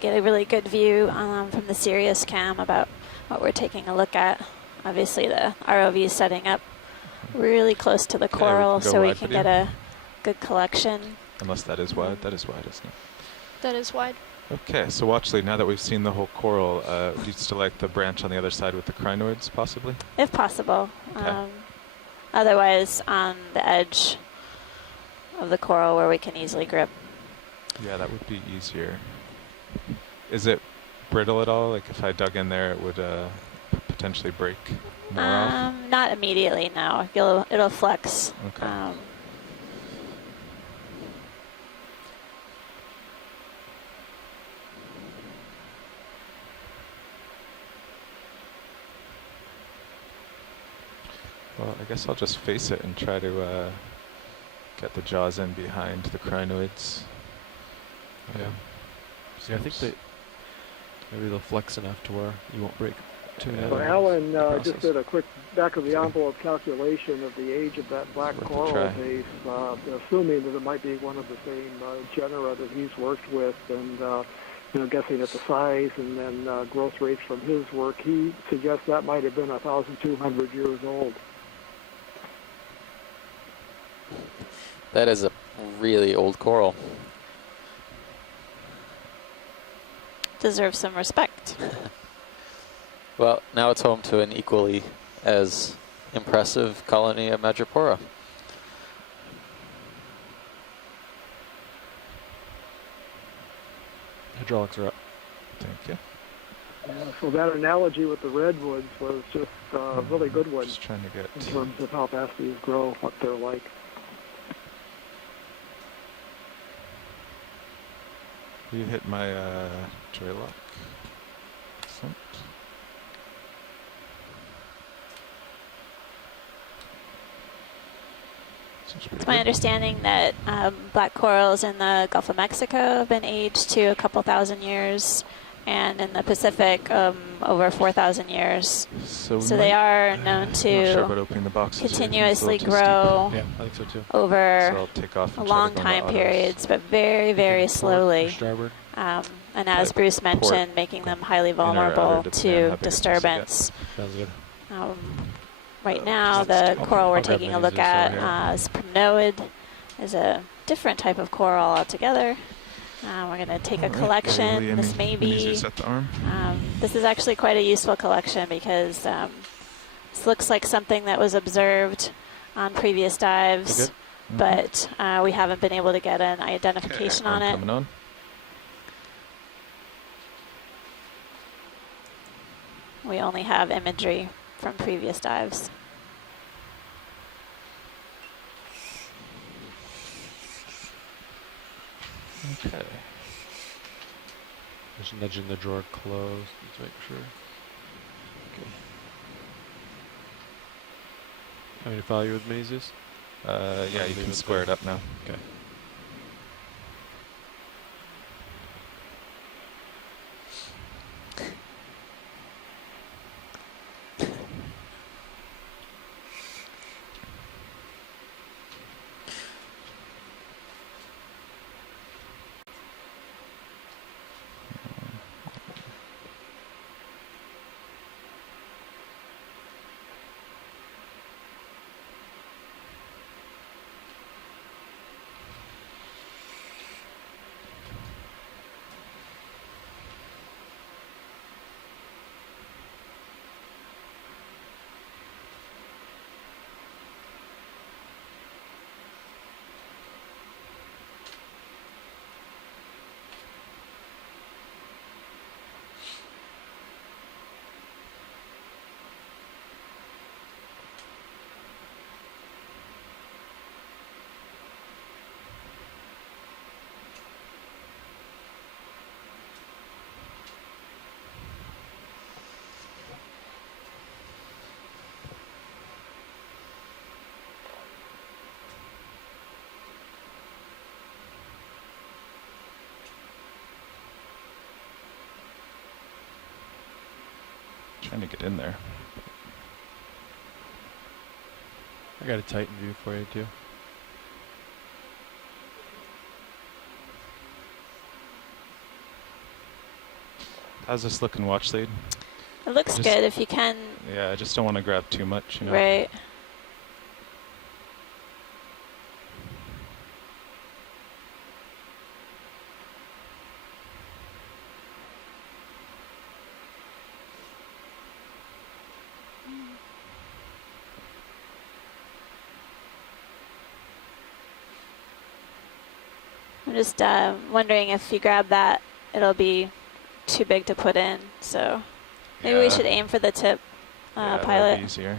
get a really good view from the Sirius cam about what we're taking a look at. Obviously the ROV is setting up really close to the coral, so we can get a good collection. Unless that is wide. That is wide, isn't it? That is wide. Okay, so Watchley, now that we've seen the whole coral, do you still like the branch on the other side with the crinoids, possibly? If possible. Okay. Otherwise, on the edge of the coral where we can easily grip. Yeah, that would be easier. Is it brittle at all? Like if I dug in there, it would potentially break more off? Not immediately, no. It'll flex. Okay. Well, I guess I'll just face it and try to get the jaws in behind the crinoids. Yeah. Yeah, I think that maybe they'll flex enough to where you won't break too much. So Alan just did a quick back of the envelope calculation of the age of that black coral base, assuming that it might be one of the same genera that he's worked with, and guessing at the size and then growth rates from his work, he suggests that might have been 1,200 years old. That is a really old coral. Deserves some respect. Well, now it's home to an equally as impressive colony of Madrepora. Hydraulics are up. Thank you. Yeah, so that analogy with the redwoods was just a really good one. Just trying to get in terms of how fast these grow, what they're like. You hit my joy lock. Excellent. It's my understanding that black corals in the Gulf of Mexico have been aged to a couple thousand years, and in the Pacific over 4,000 years. So they are known to continuously grow over long time periods, but very, very slowly. And as Bruce mentioned, making them highly vulnerable to disturbance. Right now, the coral we're taking a look at is Prinoid, is a different type of coral altogether. We're going to take a collection. This may be, this is actually quite a useful collection because this looks like something that was observed on previous dives, but we haven't been able to get an identification on it. We only have imagery from previous dives. Okay. Just nudging the drawer closed. Let's make sure. Okay. How many to follow you with mazes? Yeah, you can square it up now. Okay. Trying to get in there. I got a Titan view for you too. How's this looking, watch lead? It looks good if you can. Yeah, I just don't want to grab too much, you know. Right. I'm just wondering if you grab that, it'll be too big to put in. So maybe we should aim for the tip, yeah, pilot. that'd be easier.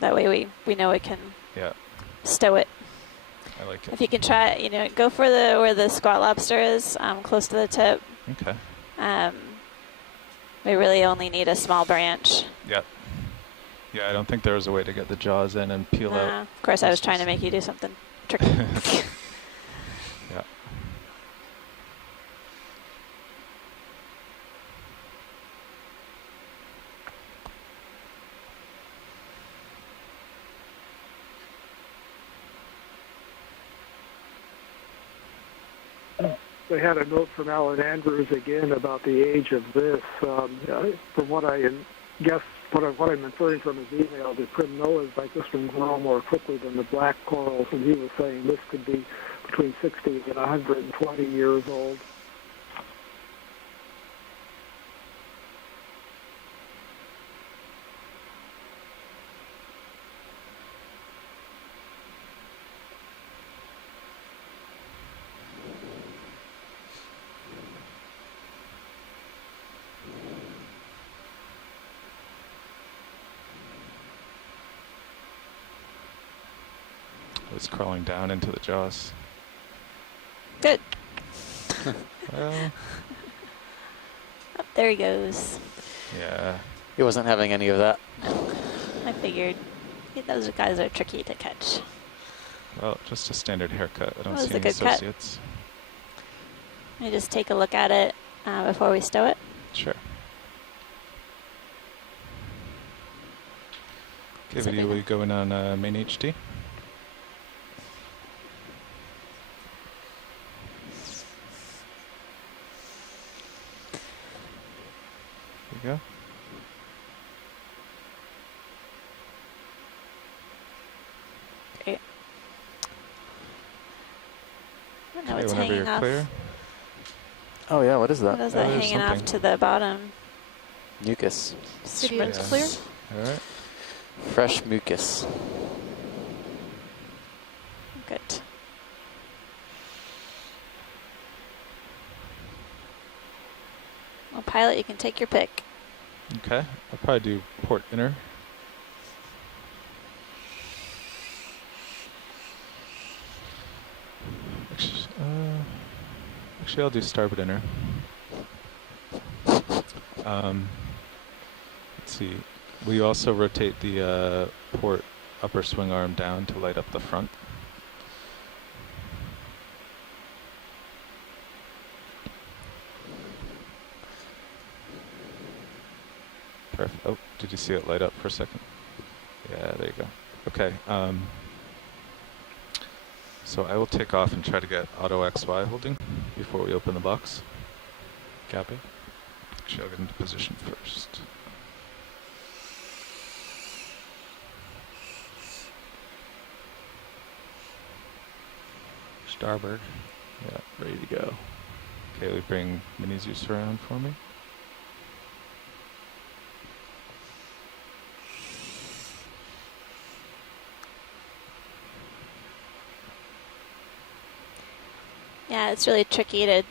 That way we know we can Yeah, stow it. I like it. If you can try, go for where the squat lobster is, close to the tip. Okay. We really only need a small branch. Yep. Yeah, I don't think there was a way to get the jaws in and peel out. Of course, I was trying to make you do something tricky. Yeah. They had a note from Alan Andrews again about the age of this. From what I guess, what I'm inferring from his email, the primnoas like this one grow more quickly than the black corals, and he was saying this could be between 60 and 120 years old. It's crawling down into the jaws. Good. Well, Oh, there he goes. yeah. He wasn't having any of that. I figured. Those guys are tricky to catch. Well, just a standard haircut. I don't That was see a any good cut. associates. Let me just take a look at it before we stow it. Sure. Okay, Is it video big will go in on main HD. There you go. Great. I don't know Okay, what's whenever hanging you're off. clear. Oh yeah, what is What that? is that there's hanging off something. to the bottom? Mucus. Studio's Yeah. clear. All right. Fresh mucus. Good. Well, pilot, you can take your pick. Okay. I'll probably do port inner. Actually, I'll do starboard inner. Let's see. Will you also rotate the port upper swing arm down to light up the front? Perfect. Oh, did you see it light up for a second? Yeah, there you go. Okay. So I will take off and try to get auto XY holding before we open the box. Copy. Actually, I'll get into position first. Starboard. Yeah. Ready to go. Okay, will you bring Mini Zeus around for me? Yeah, it's really tricky to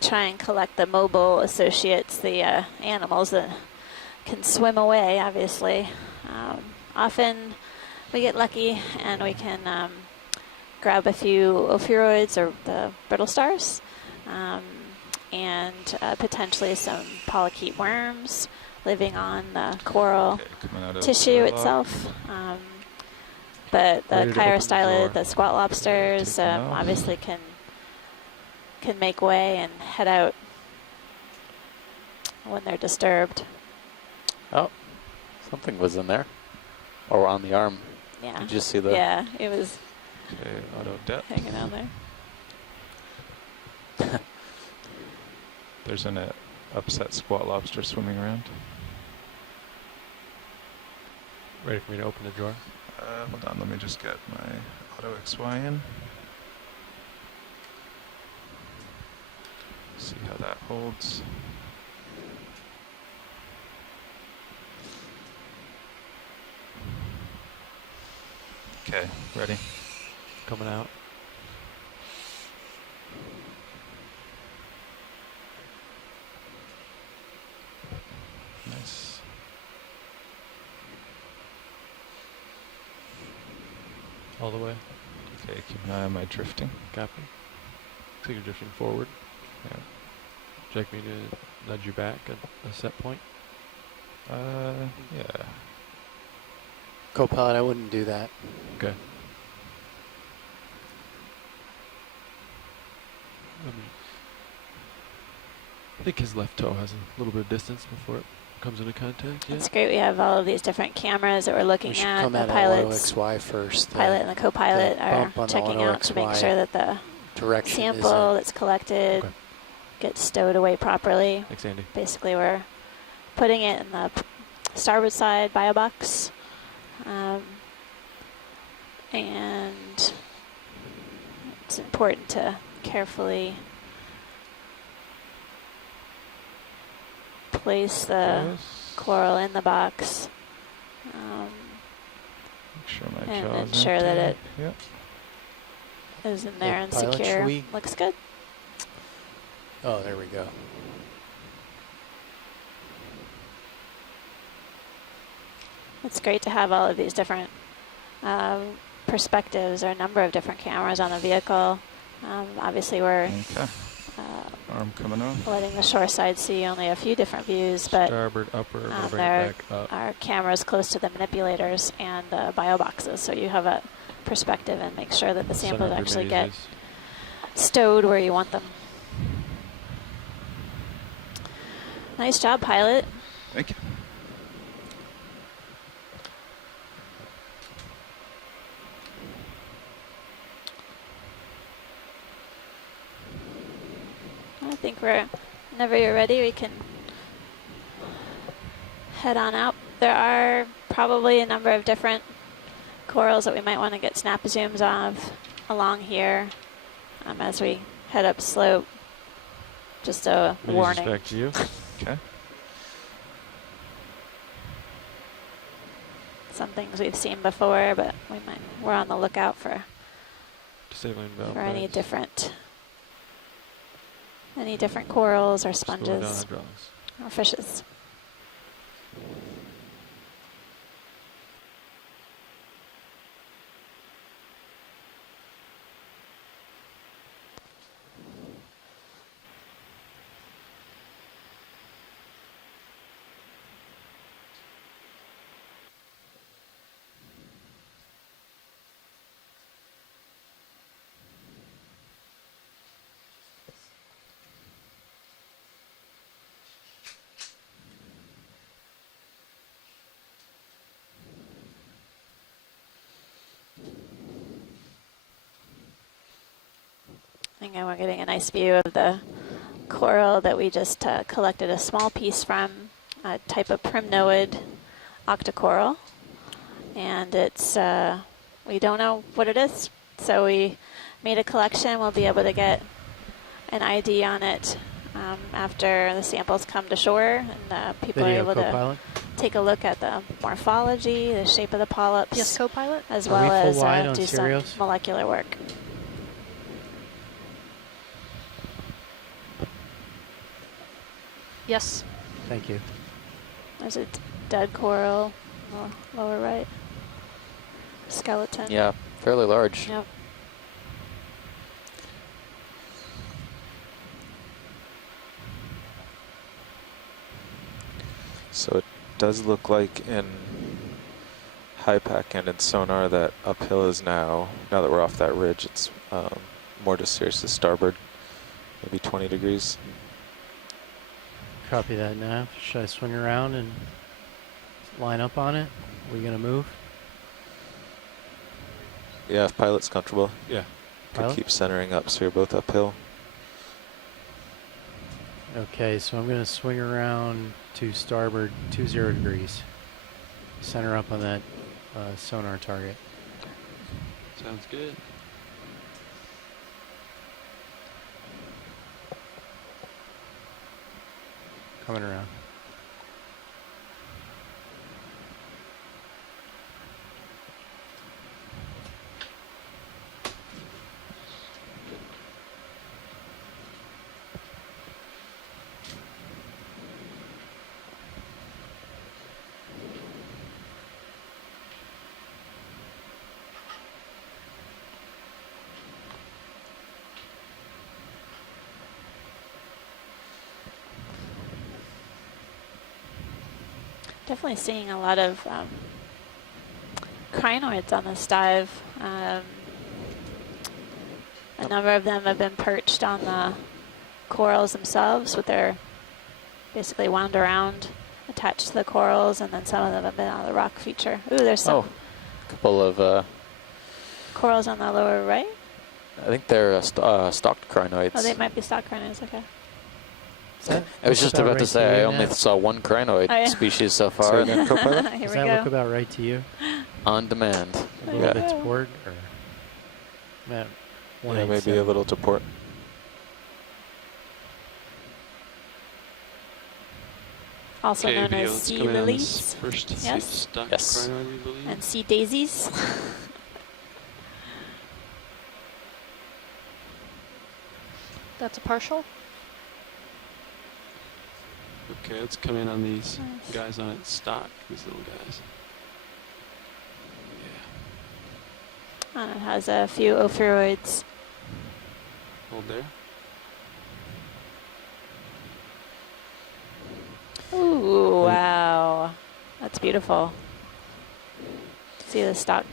try and collect the mobile associates, the animals that can swim away, obviously. Often we get lucky and we can grab a few ophiuroids or the brittle stars and potentially some polychaete worms living on the coral Okay, coming out of tissue airlock. itself. But the Ready to open the chirostylid, door. the squat lobsters, Take them off. obviously can make way and head out when they're disturbed. Oh, something was in there. Or on the arm. Yeah. Did you see the... Yeah, it was Okay, auto depth. hanging on there. There's an upset squat lobster swimming around. Ready for me to open the drawer? Hold on, let me just get my Auto XY in. See how that holds. Okay, ready? Coming out. Nice. All the way. Okay, keep an eye on my drifting. Copy. So you're drifting forward. Yeah. Would you like me to nudge you back at a set point? Yeah. Co-pilot, I wouldn't do that. Okay. I think his left toe has a little bit of distance before it comes into contact. Yeah. That's great. We have all of these different cameras that we're looking We should at. come The at Auto pilots, XY first. pilot and the co-pilot the are bump on the checking Auto out to make XY sure that the direction sample isn't- that's collected Okay. gets stowed away properly. Thanks, Andy. Basically, we're putting it in the starboard side bio box. And it's important to carefully place the coral in the box. Make sure my And jaw's ensure that empty. it Yep. is in there Hey, and pilot, secure. should we- Looks good. Oh, there we go. It's great to have all of these different perspectives or a number of different cameras on the vehicle. Obviously, we're Okay. Arm coming on. letting the shore side see only a few different views, but Starboard, upper, we're gonna bring there it back up. are cameras close to the manipulators and the bio boxes, so you have a perspective and make sure that the Center samples of actually Bermudes get stowed where you want them. Nice job, pilot. Thank you. I think whenever you're ready, we can head on out. There are probably a number of different corals that we might want to get snap zooms of along here as we head up slope. Just a Bermudes warning. back to you. Okay. Some things we've seen before, but we're on the lookout for Disabling valve any pipes. different corals or Slow down sponges hydraulics. or fishes. And we're getting a nice view of the coral that we just collected a small piece from, a type of primnoid octocoral. And it's, we don't know what it is, so we made a collection. We'll be able to get an ID on it after the samples come to shore, and people Video are able to co-pilot. take a look at the morphology, the shape of the polyps, Yes, co-pilot. as Are we well full as wide on do Sirius? some molecular work. Yes. Thank you. There's a dead coral on the lower right. Skeleton. Yeah, fairly large. Yep. So it does look like in high pack and in sonar that uphill is now that we're off that ridge, it's more to Sirius's starboard, maybe 20 degrees. Copy that, Nav. Should I swing around and line up on it? Are we gonna move? Yeah, if pilot's comfortable. Yeah. Could Pilot? keep centering up so you're both uphill. Okay, so I'm going to swing around to starboard 20 degrees. Center up on that sonar target. Sounds good. Coming around. Definitely seeing a lot of crinoids on this dive. A number of them have been perched on the corals themselves with their basically wound around attached to the corals, and then some of them have been on the rock feature. Ooh, there's some couple of corals on the lower right. I think they're stalked crinoids. Oh, they might be stock crinoids, okay. I was just about to say, I only now? saw one crinoid species so far. Sorry, again, co-pilot? Here Does we that go. look about right to you? On demand. A little bit to port, or Matt? Yeah, maybe a little to port. Also known Video, as let's sea come in on this lilies first Yes. stuck Yes. crinoid, we believe. and sea daisies. That's a partial. Okay, let's come in on these Nice. guys on its stock, these little guys. Yeah. And it has a few ophiuroids. Hold there. Ooh, wow. That's beautiful. See the stock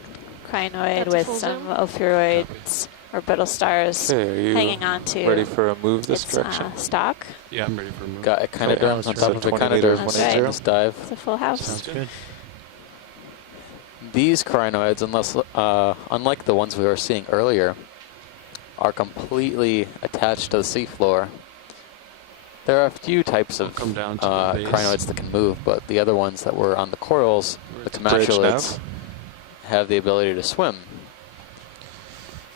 crinoid That's a with full some zoom? ophiuroids or brittle stars Okay, are you hanging on to ready for a move this its direction? stock. Yeah, I'm ready for a move. Got echinoderms Yeah, on top of 20 echinoderms meters, That's in right. this dive. It's a full house. Sounds good. These crinoids, unlike the ones we were seeing earlier, are completely attached to the seafloor. There are a few types of Come down to the base. crinoids that can move, but the other ones that were on the corals, the Bridge tomaculids, nav. have the ability to swim.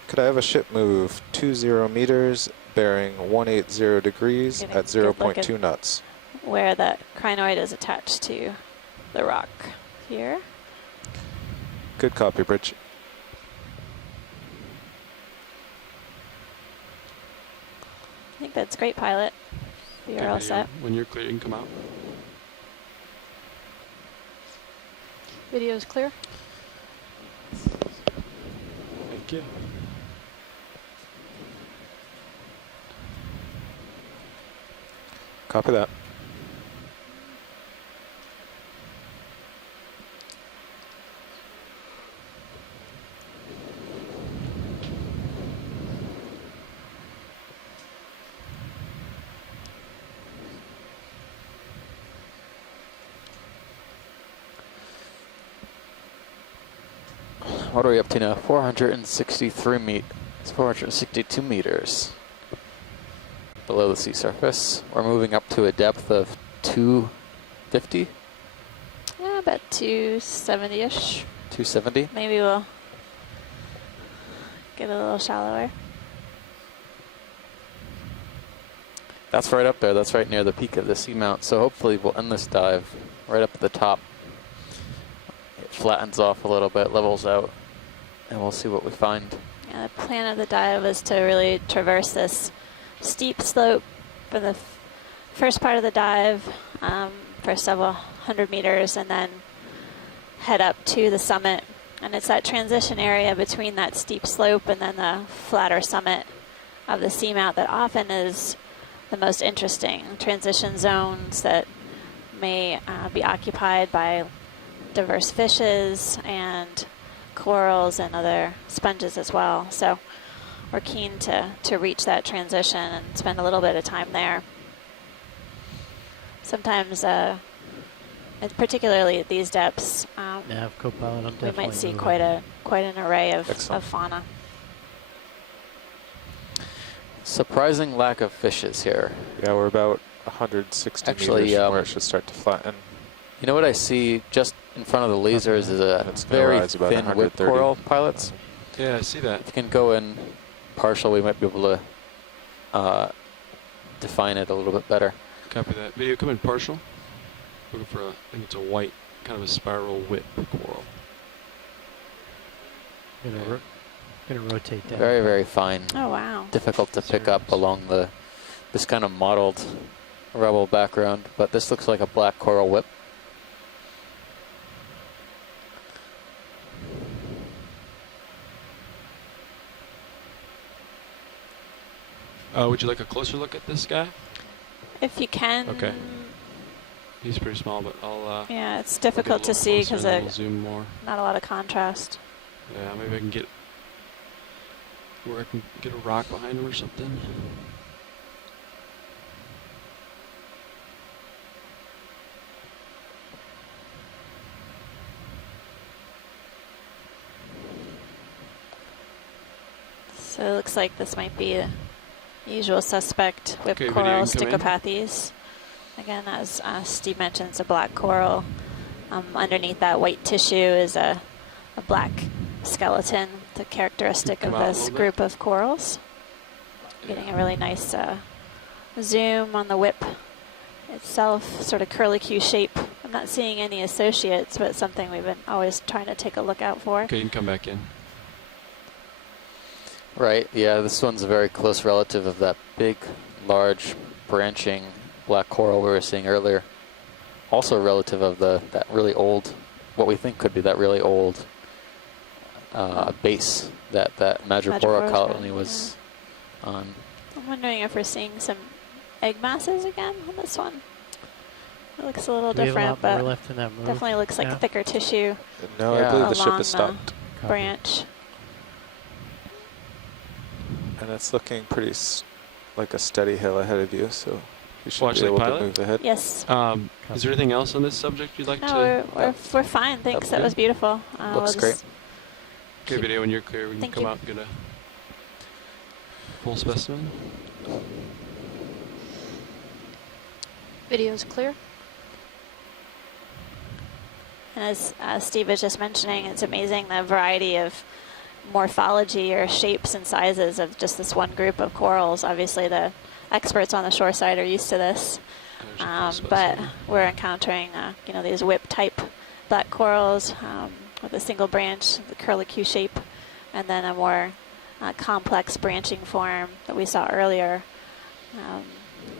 Could I have a ship move 20 meters, bearing 180 degrees Getting at a good look 0.2 at- knots? Where that crinoid is attached to the rock here. Good copy, Bridge. I think that's great, pilot. You're all Video. set. When you're clear, you can come out. Video is clear. Thank you. Copy that. What are we up to now? 462 meters below the sea surface. We're moving up to a depth of 250, Yeah, about 270-ish. 270. Maybe we'll get a little shallower. That's right up there. That's right near the peak of the seamount. So hopefully we'll end this dive right up at the top. It flattens off a little bit, levels out, and we'll see what we find. Yeah, the plan of the dive was to really traverse this steep slope for the first part of the dive for several hundred meters, and then head up to the summit. And it's that transition area between that steep slope and then the flatter summit of the seamount that often is the most interesting. Transition zones that may be occupied by diverse fishes and corals and other sponges as well. So we're keen to reach that transition and spend a little bit of time there. Sometimes, and particularly at these depths, Nav co-pilot, I'm we definitely might see moving. quite an array of Excellent. fauna. Surprising lack of fishes here. Yeah, we're about 160 Actually, meters where it should start to flatten. You know what I see just in front of the lasers is a It's gonna very rise about thin whip 130. coral, pilots. Yeah, I see that. If you can go in partial, we might be able to define it a little bit better. Copy that. Video come in partial. Looking for I think it's a white, kind of a spiral whip coral. Gonna rotate that. Very, very fine. Oh, wow. Difficult to pick up along this kind of mottled rubble background, but this looks like a black coral whip. Would you like a closer look at this guy? If you can. Okay. He's pretty small, but I'll. Yeah, it's difficult to see because we'll zoom more. not a lot of contrast. Yeah, maybe I can get where I can get a rock behind him or something. So it looks like this might be a usual suspect whip Okay, coral, video incoming. Stichopathes. Again, as Steve mentioned, it's a black coral. Underneath that white tissue is a black skeleton, the characteristic of Come out a this little bit. group of corals. Getting a really nice zoom on the whip itself, sort of curlicue shape. I'm not seeing any associates, but it's something we've been always trying to take a look out for. Okay, you can come back in. Right, yeah, this one's a very close relative of that big, large, branching black coral we were seeing earlier. Also a relative of that really old, what we think could be that really old base that Madrepora Madrepora colony was on. I'm wondering if we're seeing some egg masses again on this one. It looks a little Do we have a different, lot more but left in that move? definitely looks like now? thicker tissue No, Yeah. I believe the ship along has stopped. Copy. branch. And it's looking pretty like a steady hill ahead of you, so you should Watch be like able pilot? to move ahead. Yes. Is there anything else on this subject you'd like No, to? we're fine. Thanks. That was beautiful. Looks great. Okay, video when you're clear, we can Thank come you. out and get a full specimen. Video's clear. And as Steve was just mentioning, it's amazing the variety of morphology or shapes and sizes of just this one group of corals. Obviously, the experts on the shore side are used to this, There's a full but specimen. we're encountering, these whip-type black corals with a single branch, the curlicue shape, and then a more complex branching form that we saw earlier,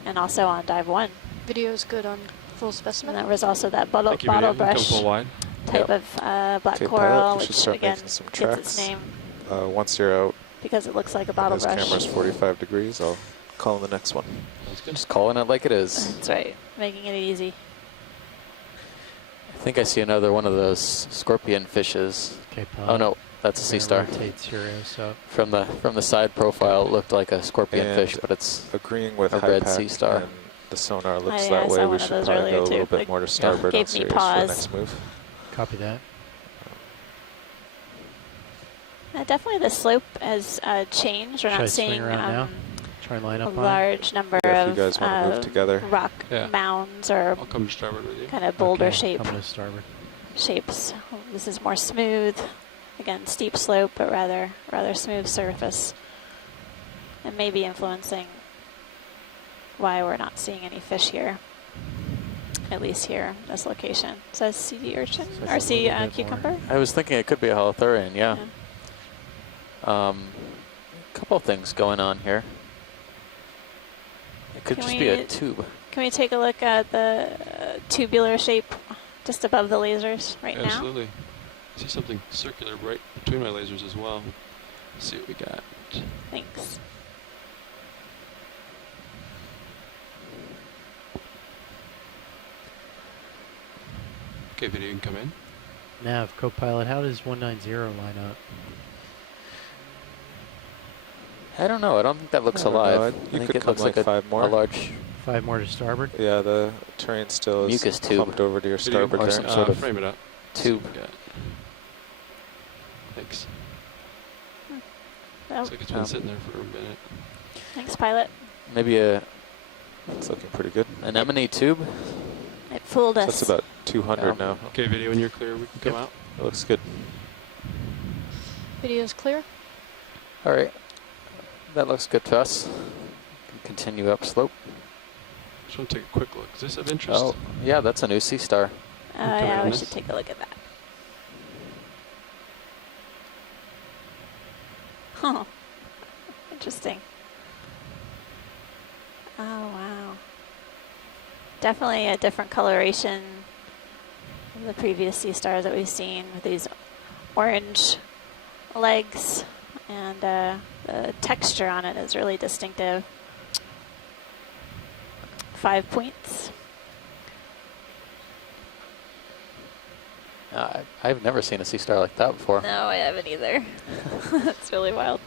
and also on dive 1. Video's good on full And specimen. there was also that bottle Thank you, video. You can come brush full wide. type of black Okay, coral, pilot, we should which start again making some gets its tracks. name Once you're out, because it looks like a bottle this brush. camera's 45 degrees, I'll call in the next one. That's good. Just calling it like it is. That's right, making it easy. I think I see another one of those scorpion fishes. Okay, Oh no, that's a sea star. Rotate Sirius up. From the side profile, it looked like a scorpion And fish, but it's Agreeing with A red high sea pack star. and the sonar looks I that way, saw we one of should those probably earlier go a little too. bit more to starboard on gave me Sirius for the pause. next move. Copy that. Definitely the slope has changed. We're Should I not swing seeing around now? Try and line a up on it? large number Yeah, if of you guys want to move together. rock Yeah. mounds or I'll come to starboard with you. kind of boulder Okay, shape coming to starboard. shapes. This is more smooth. Again, steep slope, but rather smooth surface. And maybe influencing why we're not seeing any fish here. At least here, this location. It says sea urchin So it's or a sea little bit cucumber. I was thinking it could be a holothurian, yeah. Yeah. Couple things going on here. It could Can just be a we- tube. Can we take a look at the tubular shape just above the lasers right now? Absolutely. I see something circular right between my lasers as well. Let's see what we got. Thanks. Okay, video, you can come in. Nav, co-pilot, how does 190 line up? I don't know. I don't think that looks I don't know, alive. you I think could it come looks like like 5 more. a large 5 more to starboard? Yeah, the terrain still is Mucus tube. clumped over to your Video, starboard or there. some sort of frame it up. tube. See what we got. Thanks. Well, Looks like it's been Um, sitting there for a minute. thanks, pilot. Maybe a It's looking pretty good. Anemone tube. It fooled So us. that's about 200 now. Okay, video, when you're clear, we can come out. It looks good. Video's clear? All right. That looks good to us. Continue up slope. Just want to take a quick look. Is this of interest? Oh, yeah, that's a new sea star. Yeah, we this? should take a look at that. Huh. Interesting. Oh, wow. Definitely a different coloration than the previous sea stars that we've seen with these orange legs, and the texture on it is really distinctive. 5 points. I've never seen a sea star like that before. No, I haven't either. That's really wild.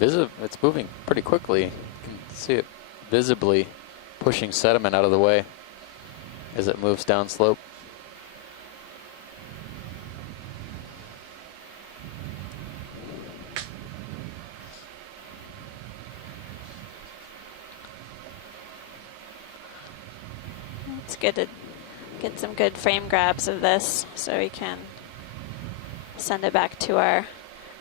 It's moving pretty quickly. You can see it visibly pushing sediment out of the way as it moves down slope. It's good to get some good frame grabs of this so we can send it back to our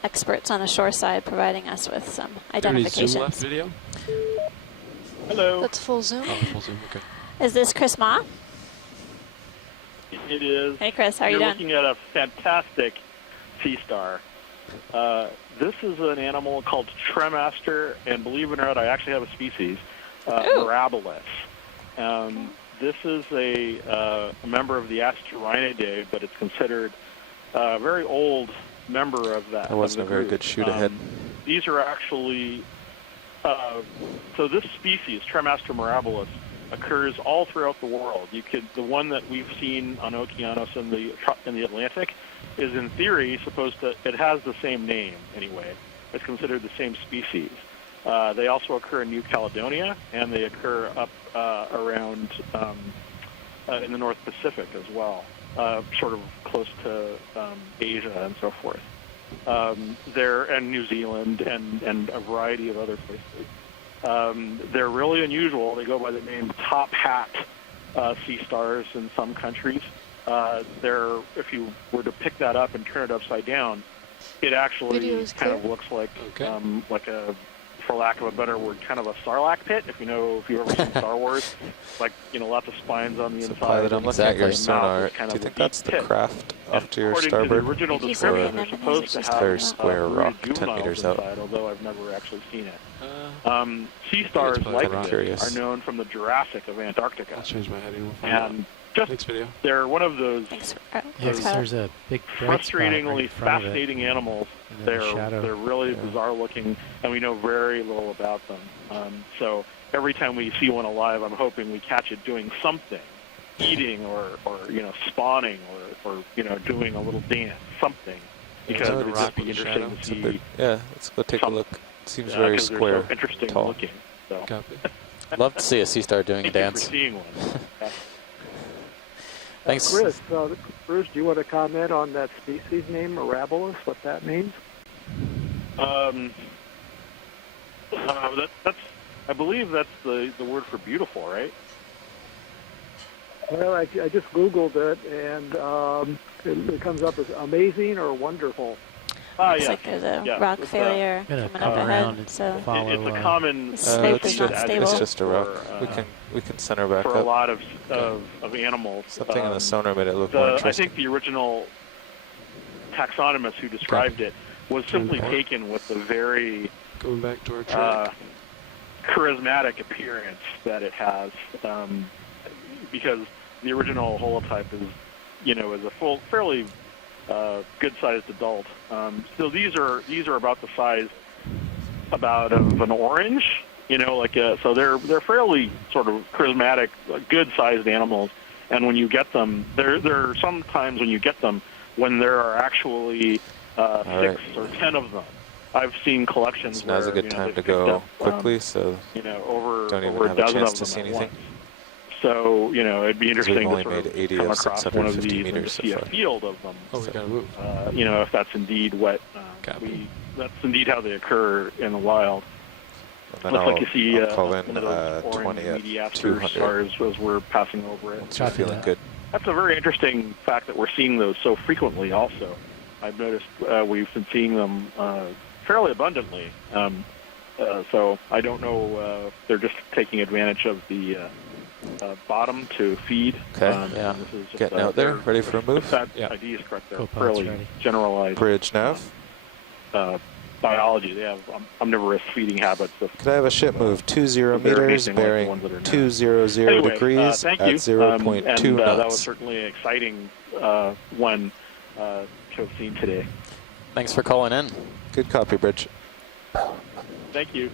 experts on the shore side, providing us with some Any Zoom identifications. left video? Hello. That's full zoom. Oh, full Zoom, okay. Is this Chris Ma? It is. Hey Chris, how are you You're doing? looking at a fantastic sea star. This is an animal called Tremaster, and believe it or not, I actually have a species, Mirabilis. This is a member of the Asterinidae, but it's considered a very old member of that. That wasn't a very good shoot ahead. These are actually, so this species, Tremaster mirabilis, occurs all throughout the world. The one that we've seen on Okeanos in the Atlantic is in theory it has the same name anyway. It's considered the same species. They also occur in New Caledonia, and they occur up around in the North Pacific as well, sort of close to Asia and so forth. And New Zealand and a variety of other places. They're really unusual. They go by the name top hat sea stars in some countries. If you were to pick that up and turn it upside down, it actually kind of looks like a, for lack of a better word, kind of a sarlacc pit. If you've ever seen Star Wars, like lots of spines on the inside. Pilot, I'm looking at your The sonar. mouth is kind Do you of think a that's deep the pit. craft off to your According starboard? to the original He's description, looking they're at them, supposed he's to just have very square rock, 10 juveniles meters out. inside, although I've never actually seen it. Sea stars probably like right. this Curious. are known from the Jurassic of Antarctica. I'll change my heading. We'll find And just Next video. they're one of those Thanks. Yeah, 'cause there's a big bright spot right frustratingly in front of it. fascinating animals. And then the shadow. They're really bizarre looking, and we know very little about them. So every time we see one alive, I'm hoping we catch it doing something, eating or spawning or doing a little dance, something, because Yeah, it would it's just be in the interesting shadow. to It's a see. bit, yeah, let's go take a look. It seems very 'cause they're square, so interesting tall. looking. So. Copy. Love to see a sea star doing a Thank you dance. for seeing one. Thanks. Bruce, do you want to comment on that species name, Mirabilis, what that means? I believe that's the word for beautiful, right? Well, I just Googled it, and it comes up as amazing or wonderful. Looks Yeah. like there's a Yeah, rock it's, failure Gonna coming come up around ahead. and So follow. It's a common The slope is not stable. It's just a rock. For, We can center back for a up. lot of animals. Something in the sonar made it look more I interesting. think the original taxonomist who described it was simply taken with the very Going back to our track. charismatic appearance that it has, because the original holotype is a fairly good-sized adult. So these are about the size of an orange, so they're fairly sort of charismatic, good-sized animals. And when you get them, there are sometimes when you get them when there are actually 6 or 10 of them. I've seen collections So now's a where, good time they've to picked go up, quickly, so over don't even over have a a dozen chance of to them see at anything. once. So, it'd be Because interesting we've to only sort made of 80 come of across one of 650 these and meters to so see far. a field of them. Oh, we gotta move. If that's indeed what Copy. that's indeed how they occur in the wild. And then Looks like you see I'll call in one of those 20 orange at mediaster 200. stars as we're passing over it. Once you're feeling good. That's a very interesting fact that we're seeing those so frequently also. I've noticed we've been seeing them fairly abundantly. So I don't know if they're just taking advantage of the bottom to feed. Okay, yeah. This is just, Getting out there, ready for a move? If that Yeah. idea is correct, they're Co-pilot's fairly ready. generalized Bridge nav. biology. They have omnivorous feeding habits. Could I have a ship move 20 They're meters, anything like the bearing ones that are now. 200 Anyway, degrees thank at you. 0.2 and that was knots? certainly an exciting one to have seen today. Thanks for calling in. Good copy, Bridge. Thank you.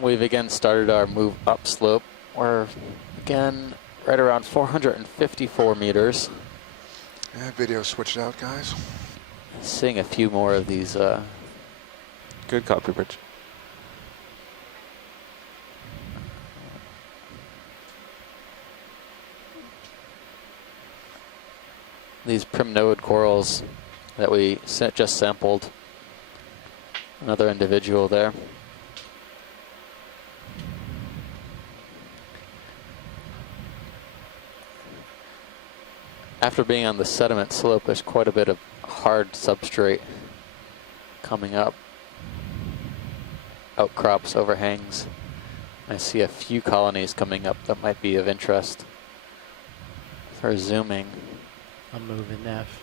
We've again started our move upslope. We're again right around 454 meters. Yeah, video switched out, guys. Seeing a few more of these. Good copy, Bridge. These primnode corals that we just sampled. Another individual there. After being on the sediment slope, there's quite a bit of hard substrate coming up. Outcrops, overhangs. I see a few colonies coming up that might be of interest for zooming. I'm moving F.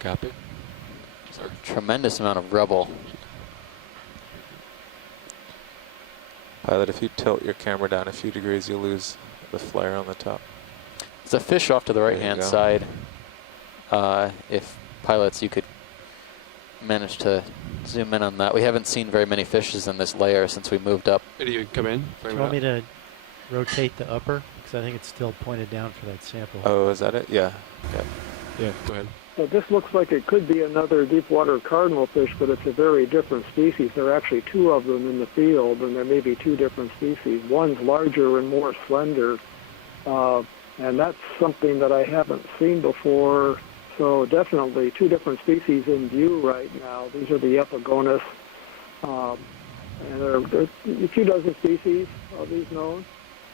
Copy. Sorry. Tremendous amount of rubble. Pilot, if you tilt your camera down a few degrees, you'll lose the flare on the top. There's a fish off to the right-hand go. side. If pilots, you could manage to zoom in on that. We haven't seen very many fishes in this layer since we moved up. Eddie, you come in. Do you want me to rotate the upper? Because I think it's still pointed down for that sample. Oh, is that it? Yeah. Yeah, go ahead. Well, this looks like it could be another deep water cardinal fish, but it's a very different species. There are actually two of them in the field, and there may be two different species. One's larger and more slender, and that's something that I haven't seen before. So definitely two different species in view right now. These are the Epigonus, and there are a few dozen species of these known.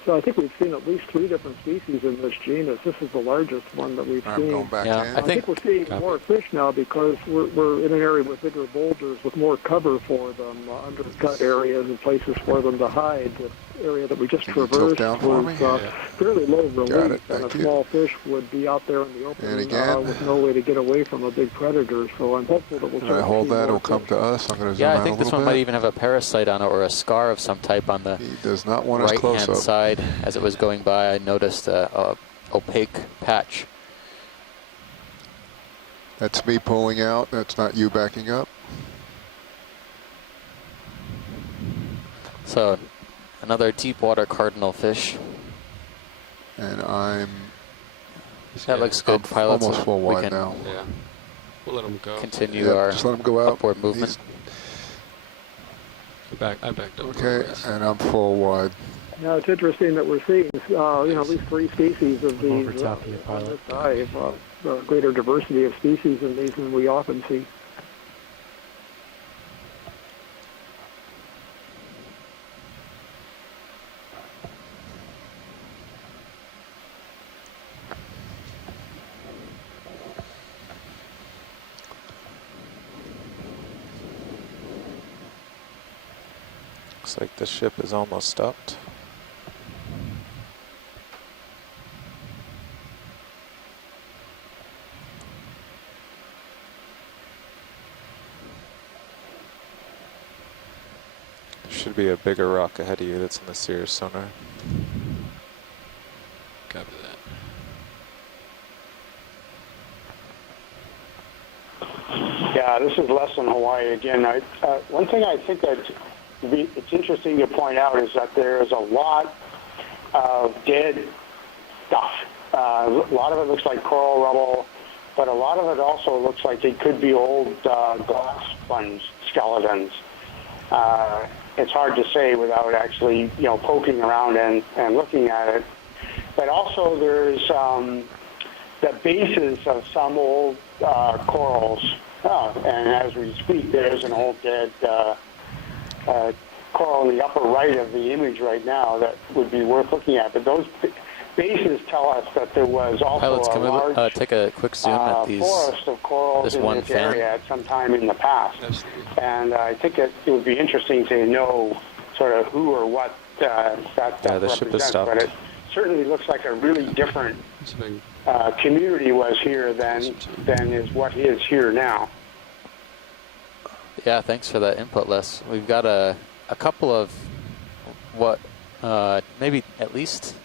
So I think we've seen at least 3 different species in this genus. This is the largest one that we've seen. Going back Yeah, in. I I think we're seeing more fish now because we're in an area with bigger boulders with more cover for them, undercut areas and places for them to hide. The area that we just Can you tilt traversed down for was me? fairly low relief, Got it, and a thank you. small fish would be out there in the open And again. with no way to get away from a big predator. So I'm hopeful that we'll When start I to hold see that, more it'll come fish. to us. I'm going to zoom Yeah, out I think a this little one bit. might even have a parasite on it or a scar of some type on the He does not want us close right-hand up. side. As it was going by, I noticed a opaque patch. That's me pulling out. That's not you backing up. So another deep water cardinal fish. And I'm That looks good, pilots. almost full We wide can now. Yeah. We'll let him go. continue Yep, our just let him go out. upward movement. He's- I backed up. okay, and I'm full wide. Now it's interesting that we're seeing, at least 3 species of I'm these over top of you, on pilot. this dive. A greater diversity of species in these than we often see. Looks like the ship is almost stopped. There should be a bigger rock ahead of you that's in the Sears sonar. Copy that. Yeah, this is Les in Hawaii again. One thing I think that it's interesting to point out is that there is a lot of dead stuff. A lot of it looks like coral rubble, but a lot of it also looks like it could be old glass sponge skeletons. It's hard to say without actually, poking around and looking at it. but also there's the bases of some old corals. And as we speak, there's an old dead coral in the upper right of the image right now that would be worth looking at. But those bases tell us that there was also Pilots, a can large we take a quick zoom at these? forest of corals in this area at some time in the past. Absolutely. And I think it would be interesting to know sort of who or what that the ship has represents. stopped. But it certainly looks like a really different It's a big community was here than is what is here now. Yeah, thanks for that input, Les. We've got a couple of what maybe at least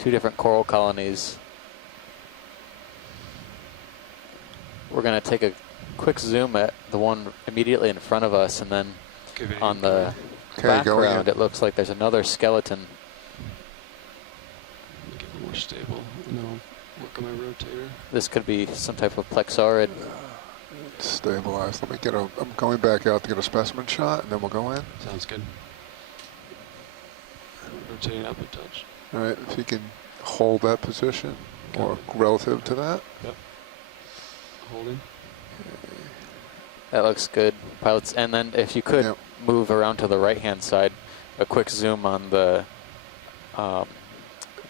2 different coral colonies. We're going to take a quick zoom at the one immediately in front of us, and then on the background it looks like there's another skeleton. Make it more stable, and then I'll work on my rotator. This could be some type of plexaurid. Stabilized. Let me get I'm going back out to get a specimen shot, and then we'll go in. Sounds good. Rotating up a touch. All right, if you can hold that position, or relative to that. Yep. Holding. That looks good, pilots. And then if you could move around to the right-hand side, a quick zoom on the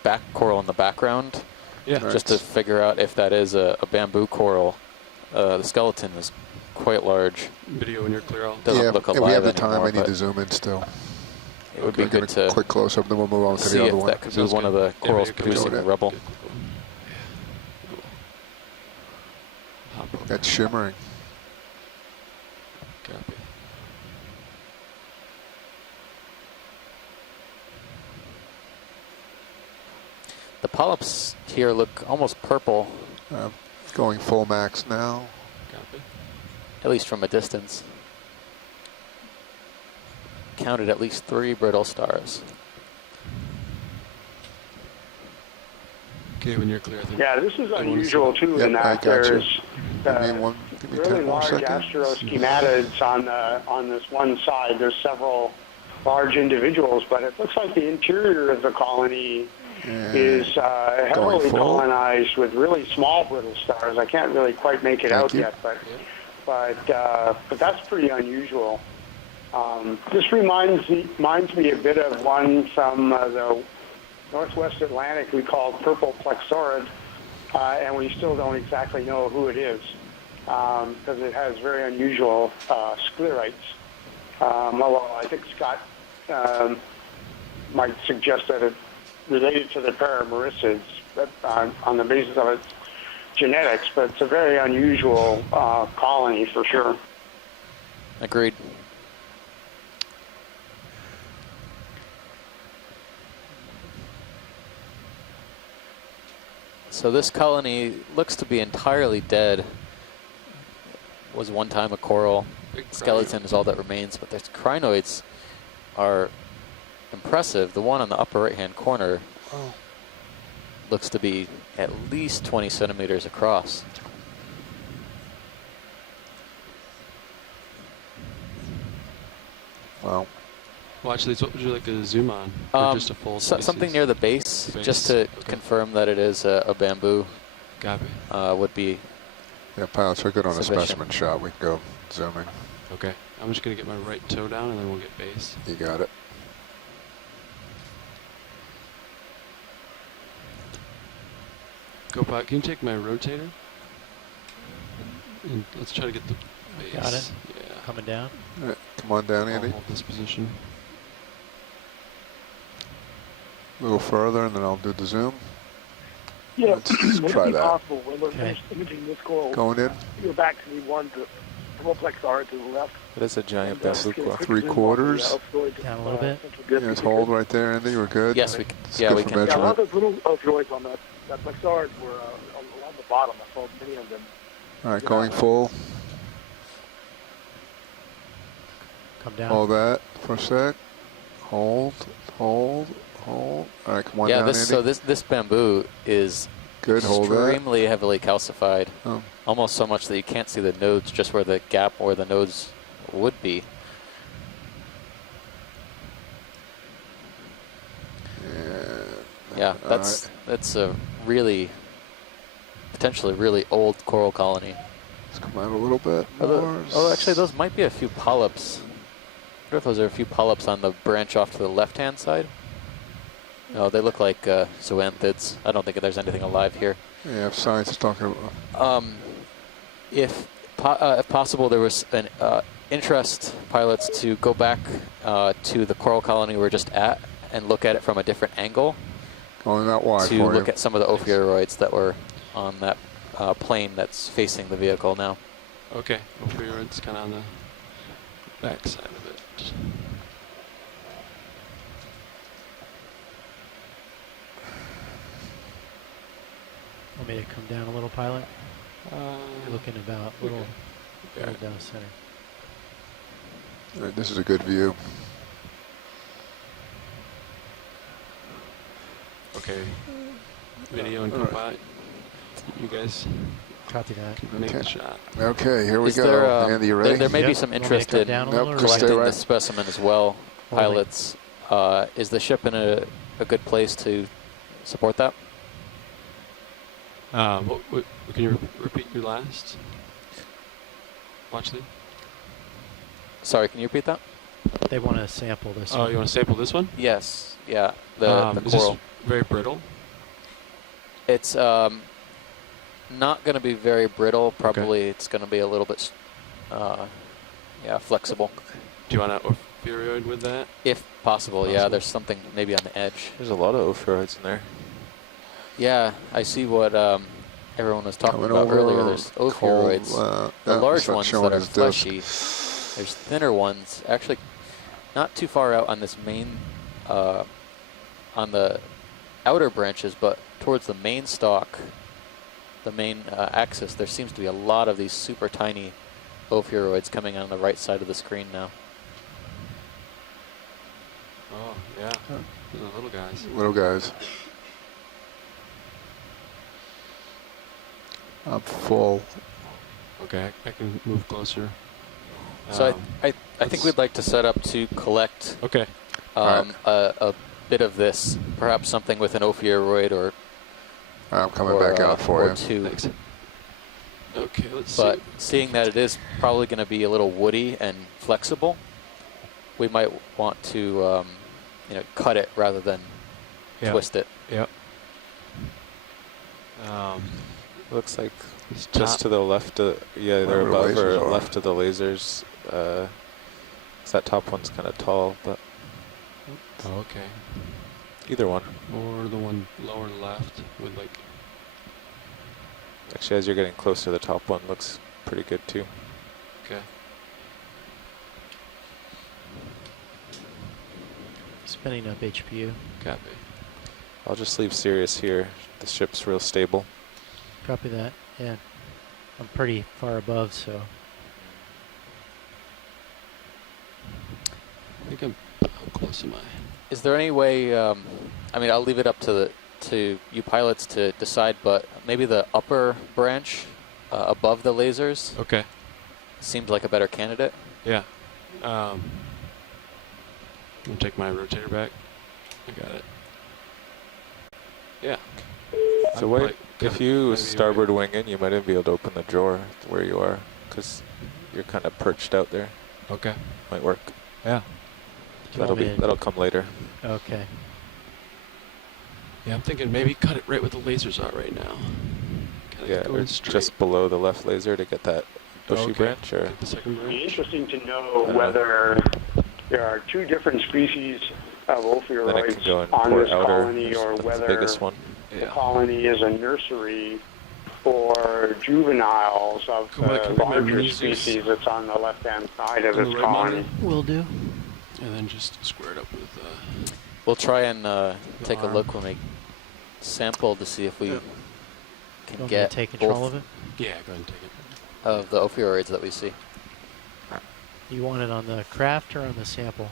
back coral in the background. Yeah. Just to figure out if that is a bamboo coral. The skeleton is quite large. Video when you're clear out. Doesn't look alive we have the anymore, time. I need but to zoom in still. It would be Get good a to quick close up, then we'll move on to see the other if one. that could be one of the corals producing the rubble. That's shimmering. Copy. The polyps here look almost purple. Going full max now. Copy. At least from a distance. Counted at least 3 brittle stars. Okay, when you're clear, I think. Yeah, this is unusual too in that there's really large asteroschematids on this one side. There's several large individuals, but it looks like the interior of the colony is heavily colonized with really small brittle stars. I can't really quite make it out yet, but that's pretty unusual. This reminds me a bit of one from the Northwest Atlantic we called purple plexaurid, and we still don't exactly know who it is because it has very unusual sclerites. Although I think Scott might suggest that it's related to the paramericids on the basis of its genetics, but it's a very unusual colony for sure. Agreed. So this colony looks to be entirely dead. Was one time a coral. Skeleton is all that remains, but the crinoids are impressive. The one on the upper right-hand corner looks to be at least 20 centimeters across. Wow. Well, actually, what would you like to zoom on? Or just a full something near the base, just to confirm that it is a bamboo. Copy. Would be. Yeah, pilots are good on sufficient. a specimen shot. We can go zooming. Okay. I'm just going to get my right toe down, and then we'll get base. You got it. Go, Pot. Can you take my rotator? And let's try to get the base. Got it. Yeah. Coming down. All right, come on down, Andy. I'll hold this position. A little further, and then I'll do the zoom. Yeah, Let's would try it be that. possible when we're finished imaging this coral, Going in. go back to the one to plexaurid to the left? It is a giant bamboo coral. 3/4. Down a little bit. Yes, hold right there, Andy. We're good. Yes, we can. It's Yeah, good we for can. Yeah, a lot measurement. of those little ophioids on that plexaurid were along the bottom. I saw many of them. All right, going full. Come down. Hold that for a sec. Hold, hold, hold. All right, come on Yeah, down, Andy. so this bamboo is Good, hold that. extremely heavily calcified. Oh. Almost so much that you can't see the nodes, just where the gap where the nodes would be. And Yeah, that's a really, potentially really old coral colony. Let's come out a little bit more. Oh, actually, those might be a few polyps. I wonder if those are a few polyps on the branch off to the left-hand side. No, they look like zoanthids. I don't think there's anything alive here. Yeah, if science is talking about. If possible, there was an interest, pilots, to go back to the coral colony we're just at and look at it from a different angle. Going that wide to for look you. at some of the ophiuroids that were on that plane that's facing the vehicle now. Okay, ophiuroids kind of on the back side of it. Want me to come down a little, pilot? You're looking about a little down the center. All right, this is a good view. Okay. Video and co-pilot. You guys Copy that. can make the shot. Okay, here we Is go. there, Andy, you ready? there may be Yep. some You want me to interest come in down a Nope, little, or just stay collecting right. the specimen as well, Holding. pilots. Is the ship in a good place to support that? Can you repeat your last? Watch the. Sorry, can you repeat that? They want to sample this Oh, one. you want to sample this one? Yes. Yeah. The Is coral. this very brittle? It's not going to be very brittle. Probably it's going to be a little bit, flexible. Do you want an ophiuroid with that? If possible, yeah. There's something maybe on the edge. There's a lot of ophiuroids in there. Yeah, I see what everyone was talking Coming about over earlier. There's ophiuroids. yeah, The large it's not ones showing that are his disc. fleshy. There's thinner ones, actually not too far out on this main, on the outer branches, but towards the main stalk, the main axis, there seems to be a lot of these super tiny ophiuroids coming on the right side of the screen now. Oh, yeah. The little guys. Little guys. I'm full. Okay, I can move closer. So I think we'd like to set up to collect Okay. a bit of this, perhaps something with an ophiuroid or I'm coming back out for or you. two. Thanks. Okay, let's But see. seeing that it is probably going to be a little woody and flexible, we might want to cut it rather than twist it. Yep. Looks like This just top- to the left. Yeah, they're Wherever the above or lasers are. left of the lasers. 'Cause that top one's kind of tall, but Oh, okay. either one. Or the one lower left with like. Actually, as you're getting closer, the top one looks pretty good too. Okay. Spinning up HPU. Copy. I'll just leave Sirius here. The ship's real stable. Copy that. Yeah. I'm pretty far above, so. I think how close am I? Is there any way? I mean, I'll leave it up to you pilots to decide, but maybe the upper branch above the lasers Okay. seems like a better candidate. Yeah. I'm gonna take my rotator back. I got it. Yeah. So I'm wait, like if kinda you maybe starboard wing in, you might even be able to open the drawer where you are, because you're kind of perched out there. Okay. Might work. Yeah. Do you want me to- That'll come later. Okay. Yeah, I'm thinking maybe cut it right where the lasers are right now. Kinda Yeah, going or straight. just below the left laser to get that bushy Okay. branch, or Get the second It'd be branch. interesting to know whether there are two different species of then it can ophiuroids go in on port this outer. colony, or That's the whether biggest one. the Yeah. colony is a nursery for juveniles of Come on, the can we larger remove this species that's on the left-hand side of on this the right colony. monitor? Will do. And then just square it up with. We'll try and take a arm. look when we sample to see if we Yeah. can Want me to get take control both of it? Yeah, go ahead and take it. of the ophiuroids that we see. You want it on the craft or on the sample?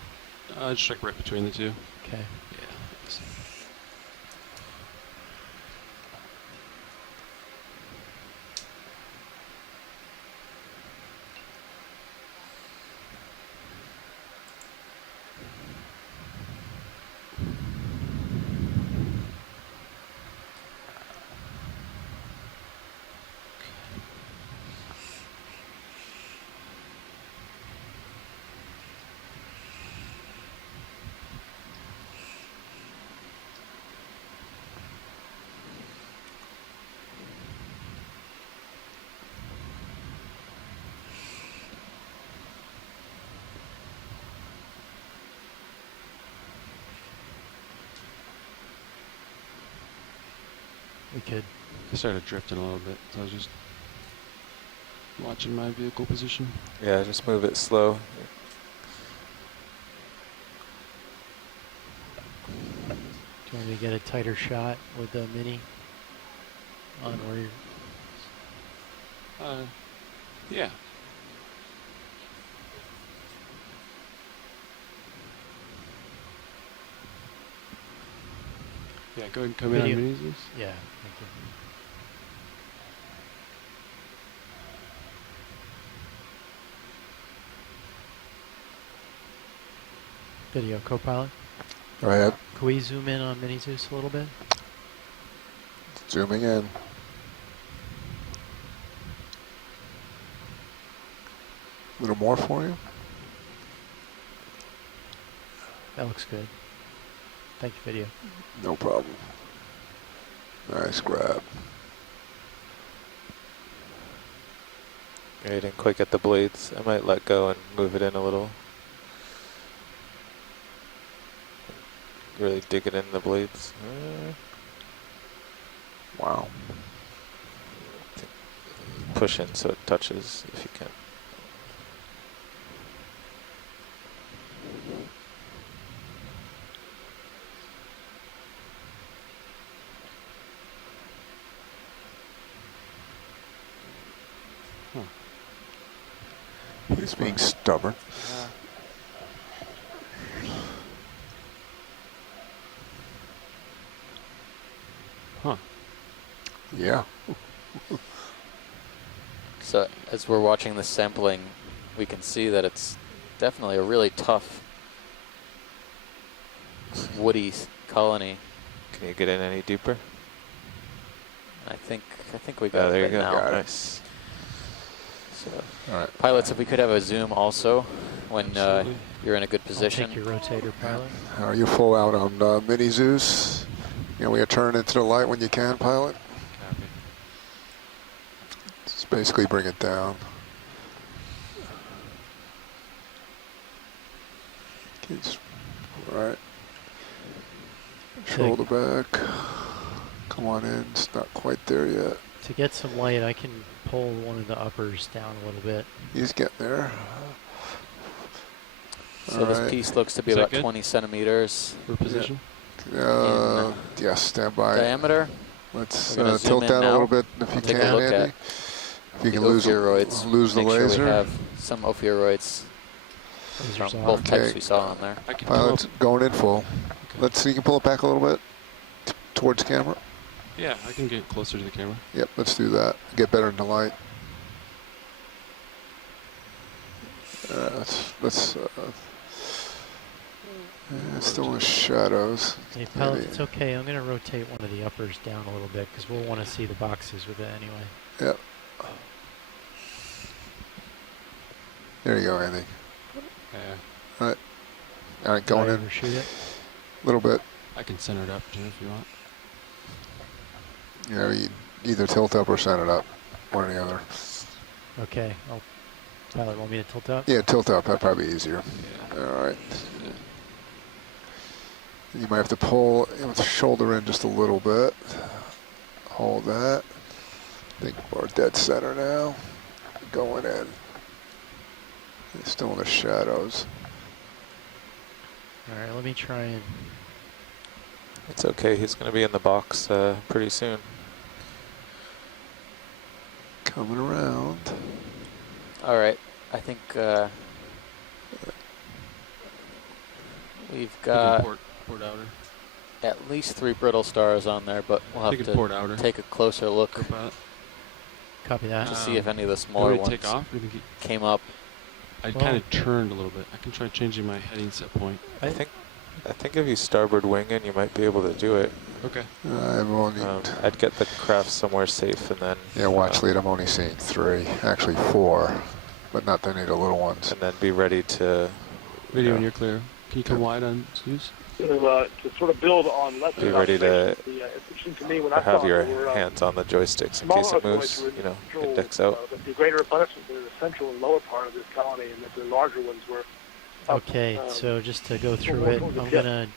Just like right between the two. Okay. Yeah. Thanks. we could. I started drifting a little bit, so I was just watching my vehicle position. Yeah, just move it slow. Do you want me to get a tighter shot with the Mini on where you're... Yeah. Yeah, go ahead and come in on minis. Yeah, thank you. Video, co-pilot. Go ahead. Can we zoom in on Mini Zeus a little bit? Zooming in. A little more for you. That looks good. Thank you, video. No problem. Nice grab. I didn't quite get the blades. I might let go and move it in a little. Really dig it in the blades. Wow. Push in so it touches if you can. He's being stubborn. Huh. Yeah. So as we're watching the sampling, we can see that it's definitely a really tough woody colony. Can you get in any deeper? I think we got there it you go. now. Nice. So, all right. Pilots, if we could have a zoom also when you're in a good I'll position. take your rotator, pilot. Are you full out on Mini Zeus? You know, we turn into the light when you can, pilot. Copy. Just basically bring it down. Keeps right. Shoulder back. Come on in. It's not quite there yet. To get some light, I can pull one of the uppers down a little bit. He's getting there. So All this right. piece looks to be Is that about good? 20 centimeters For position? Yes, stand by. diameter. Let's We're gonna zoom tilt in that a now. little bit if you Take a can, look Andy. at If you can the lose ophiuroids. the Make sure laser. we have some ophiuroids from Lasers both on. types Okay. we saw on there. I can pull Pilot's up. going in full. Okay. Let's see, you can pull it back a little bit towards camera. Yeah, I can get closer to the camera. Yep, let's do that. Get better in the light. Let's still in the shadows. Hey, pilot, it's okay. I'm going to rotate one of the uppers down a little bit because we'll want to see the boxes with it anyway. Yep. There you go, Andy. Yeah. All right, going Did I in overshoot it? a little bit. I can center it up, Jim, if you want. You know, you either tilt up or center it up, one or the other. Okay. Pilot, want me to tilt up? Yeah, tilt up. That'd probably be easier. Yeah. All right. You might have to pull with the shoulder in just a little bit. Hold that. I think we're dead center now. Going in. It's still in the shadows. All right, let me try and... It's okay. He's going to be in the box pretty soon. Coming around. All right, I think we've got port outer. at least 3 brittle stars on there, but we'll have Port to outer. take a closer look Copy that. to see if any of the Do smaller we ones take off? Or do you think came up. I Well- kind of turned a little bit. I can try changing my heading set point. I think if you starboard wing in, you might be able to do it. Okay. I've only... I'd get the craft somewhere safe and then... yeah, watch lead. I'm only seeing 3. Actually 4. But not any of the little ones. And then be ready to... Video when you're clear. Can you come wide on Zeus? To sort of build on lessons. Be ready to it's interesting to me when I have saw your there were, hands on the joysticks in smaller case it opioids moves, were you know, controlled, index out. the greater replenishment in the central and lower part of this colony, and that the larger ones were. Okay, so just to go through it, I'm going to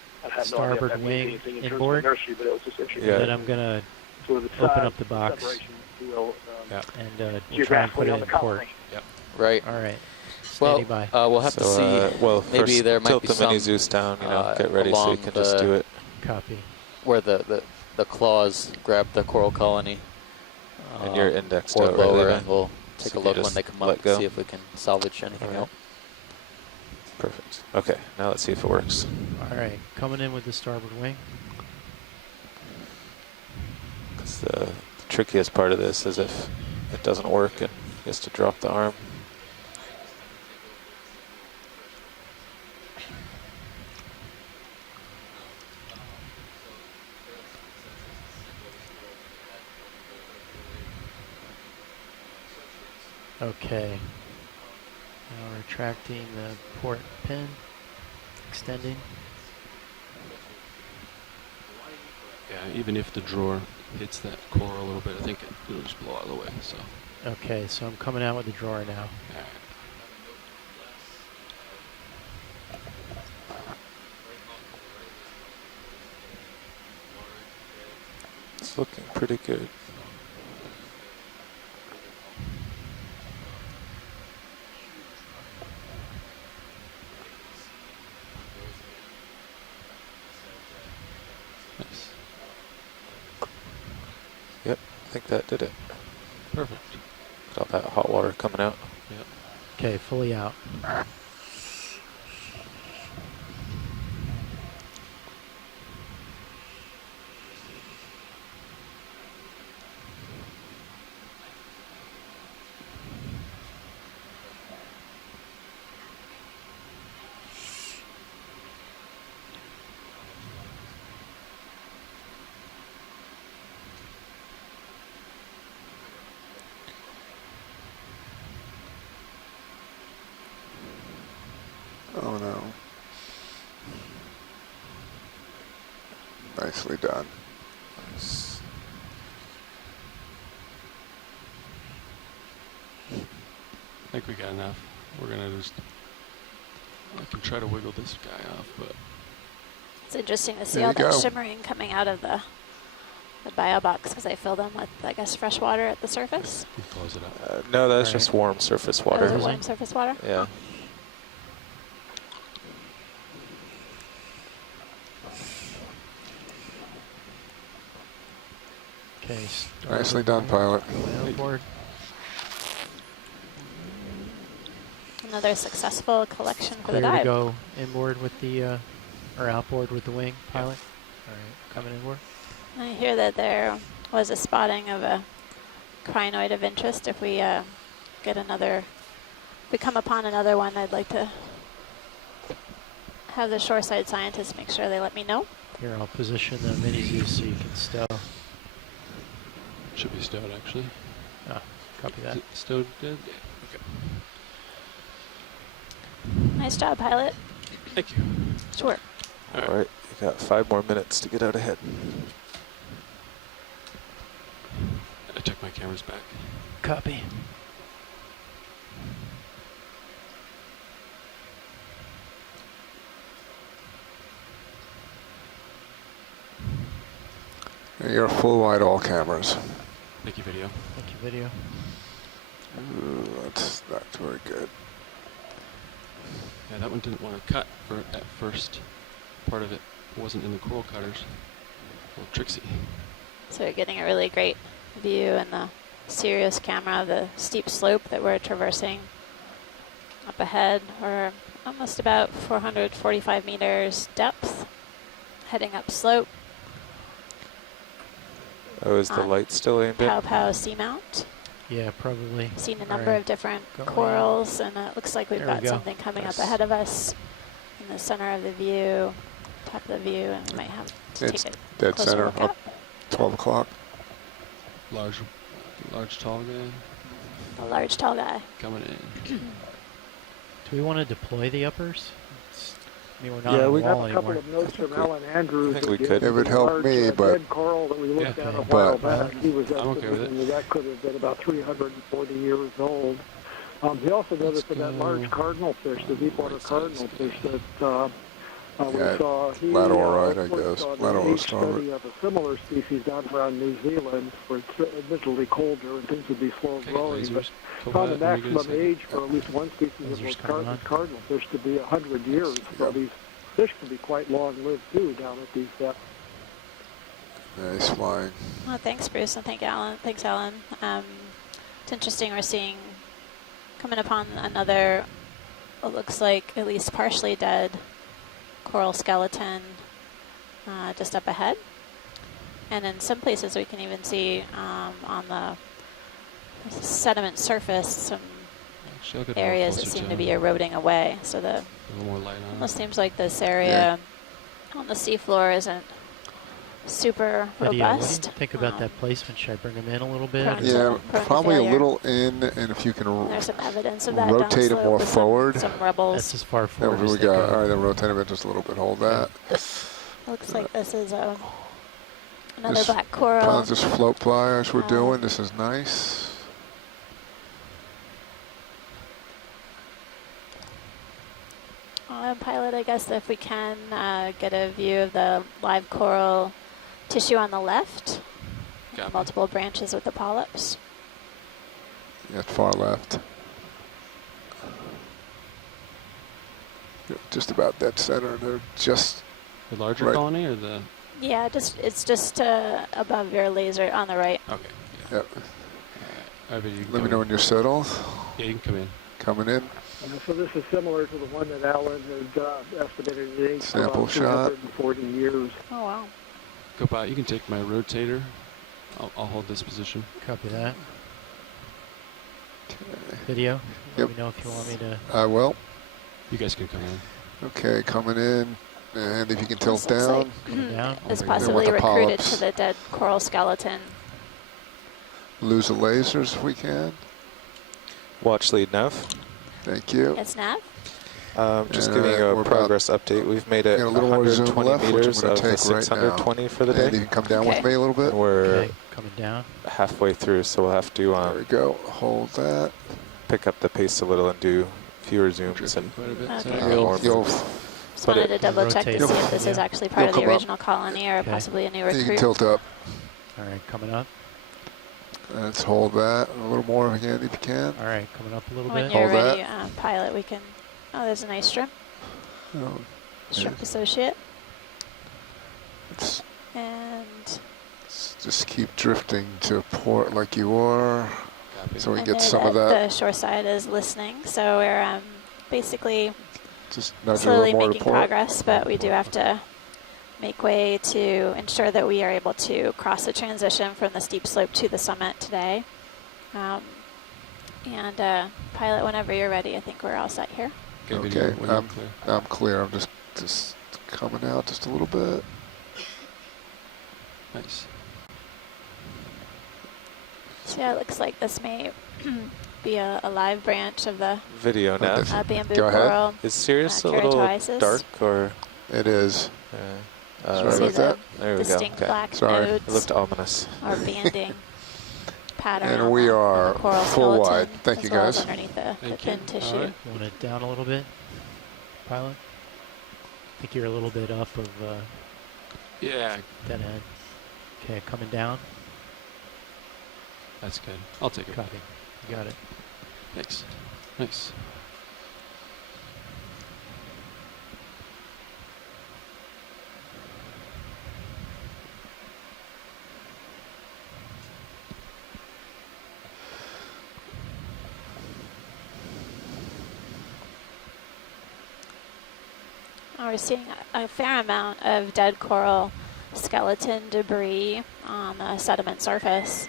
starboard wing inboard, nursery, but it was just interesting. Yeah. and then I'm going to So the open up the box separation will and we'll try and geographically put it on in the port. colony. Yep. Right. All right. Well, Standing by. we'll have to see. Well, maybe first there might tilt be the some mini Zeus down, you know, get ready so you along can just do it. Copy. where the claws grab the coral colony. And you're indexed or out lower, right, and we'll take so a you look when just they come let up go. and see if we can salvage anything Alright. out. Perfect. Okay, now let's see if it works. All right. Coming in with the starboard wing. Because the trickiest part of this is if it doesn't work and he has to drop the arm. Okay. Now retracting the port pin, extending. Yeah, even if the drawer hits that coral a little bit, I think it'll just blow out of the way. So. Okay, so I'm coming out with the drawer now. All right. It's looking pretty good. Nice. Yep, I think that did it. Perfect. Got all that hot water coming out. Yep. Okay, fully out. Oh no. Nicely done. Nice. I think we got enough. We're gonna just. I can try to wiggle this guy off, but. It's interesting to see There all you that go. shimmering coming out of the bio box because I filled them with, I guess, fresh water at the surface. You can close it up. No, that's Alright. just warm surface Oh, is water. it warm surface water? Yeah. Okay. Nicely done, pilot. Outboard. Another successful collection for Clear the to dive. go inboard with the, or outboard with the wing, pilot. All right, coming inboard. I hear that there was a spotting of a crinoid of interest. If we get another, if we come upon another one, I'd like to have the shoreside scientists make sure they let me know. Here, I'll position the mini Zeus so you can stow. Should be stowed actually. Ah, copy Is that. it stowed good? Yeah. Okay. Nice job, pilot. Thank you. Sure. All right, you got 5 more minutes to get out ahead. I took my cameras back. Copy. You're full wide all cameras. Thank you, video. Thank you, video. Ooh, that's not very good. Yeah, that one didn't want to cut for at first. Part of it wasn't in the coral cutters. A little tricksy. So we're getting a really great view in the Sirius camera of the steep slope that we're traversing up ahead. We're almost about 445 meters depth, heading up slope. Oh, is the light still aimed in? Pow Pow Seamount. Yeah, probably. Seen a All number right. of different Going. corals, and it looks like we've There we got go. something coming Nice. up ahead of us in the center of the view, top of the view, and we might have to It's take a dead closer center, look up up. 12 o'clock. Large tall guy A large, tall guy. coming in. Do we want to deploy the uppers? I mean, we're not Yeah, on we the I have wall a couple anymore. of notes from we- Alan Andrews. I think we again, could. It would the help large, me, but- dead coral that we looked Yeah. at a Okay. while But- back. He was I'm okay with it. estimating that could have been about 340 years old. He also noticed that that large cardinal fish, the deepwater Right size cardinal guy. fish that We Yeah, saw he laterite, I worked guess. on Lateral an to age starboard. study of a similar species down around New Zealand, where it's admittedly colder and things would be slow Okay, growing. lasers. But Go found the by it, let me get a maximum second. age for at least one species of Lasers those coming on. cardinal fish to be 100 years. So Yep. these fish can be quite long-lived too down at these depths. Nice flying. Well, thanks, Bruce, and thanks, Alan. It's interesting we're seeing coming upon another, what looks like at least partially dead coral skeleton just up ahead. And in some places we can even see on the sediment surface some Actually, I'll get a little areas that closer seem to be eroding away. So the a little more light on it. almost seems like this area on the seafloor isn't super Lydia, what do robust. you think about that placement? Should I bring them in a little bit? Prone to- Yeah, prone to probably a failure. little in, and if you can There's some evidence of that rotate it downslope more with forward. Some rebels. That's as far Yeah, forward what as we they got? go. All right, then rotate it just a little bit. Hold that. Looks like this is another Just black coral. Kind of just float fly as we're Um, doing. This is nice. Pilot, I guess if we can get a view of the live coral tissue on the left. Got me. Multiple branches with the polyps. Yeah, far left. Just about dead center. They're just The larger right. colony or the? Yeah, it's just above your laser on the right. Okay. Yep. All right, but you can Let me come know in. when you're settled. Yeah, you can come in. Coming in. And so this is similar to the one that Alan had estimated at age for Sample about shot. 340 years. Oh wow. Go by. You can take my rotator. I'll hold this position. Copy that. Video. Yep. Let me know if you want me to. I will. You guys can come in. Okay, coming in. And if you can tilt This looks down. like, Coming down. is Okay. possibly With the recruited polyps. to the dead coral skeleton. Lose the lasers if we can. Watch lead nav. Thank you. It's Nav. Just And giving you we're a progress update. We've made it got a little more zoom 120 left, which I'm meters gonna of the take right now. 620 for the And you day. can come down with Okay. me a little bit. We're Okay, coming down. halfway through, so we'll have to There we go. Hold that. pick up the pace a little and do fewer zooms and Quite a bit. Okay. today. more. You'll Just But wanted it- to double check to see rotate. if this is Yeah. actually part of the come up. original colony or Okay. possibly a new you can recruit. tilt up. All right, coming up. Let's hold that a little more again if you can. All right, coming up a little When bit. you're Hold ready, Pilot, we can. Oh, there's a nice shrimp. Oh, Shrimp associate. let's And just keep drifting to port like you are, Copy. so we I get know some of that. the shore side is listening, so we're basically Just nudge a slowly little more to making port. progress, but we do have to make way to ensure that we are able to cross the transition from the steep slope to the summit today. And Pilot, whenever you're ready, I think we're all set here. Okay, Okay, video when you're clear. I'm clear. I'm just coming out just a little bit. Nice. So yeah, it looks like this may be a live branch of the video nav. bamboo Go ahead. coral. Is Sirius a Keratosis. little dark or? It is. Sorry See about the that. There we go. distinct Okay. black Sorry. It nodes looked ominous. or banding pattern. And on we the are coral full skeleton, wide. Thank as you, well as guys. underneath the Thank thin you. tissue. All right. You want it down a little bit, Pilot? I think you're a little bit up of Yeah, dead end. Okay, coming down. that's good. I'll take it. Copy. You got it. Thanks. Nice. We're seeing a fair amount of dead coral skeleton debris on the sediment surface,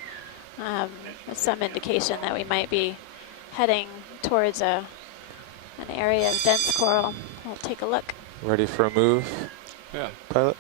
with some indication that we might be heading towards an area of dense coral. We'll take a look. Ready for a move, Yeah. Pilot?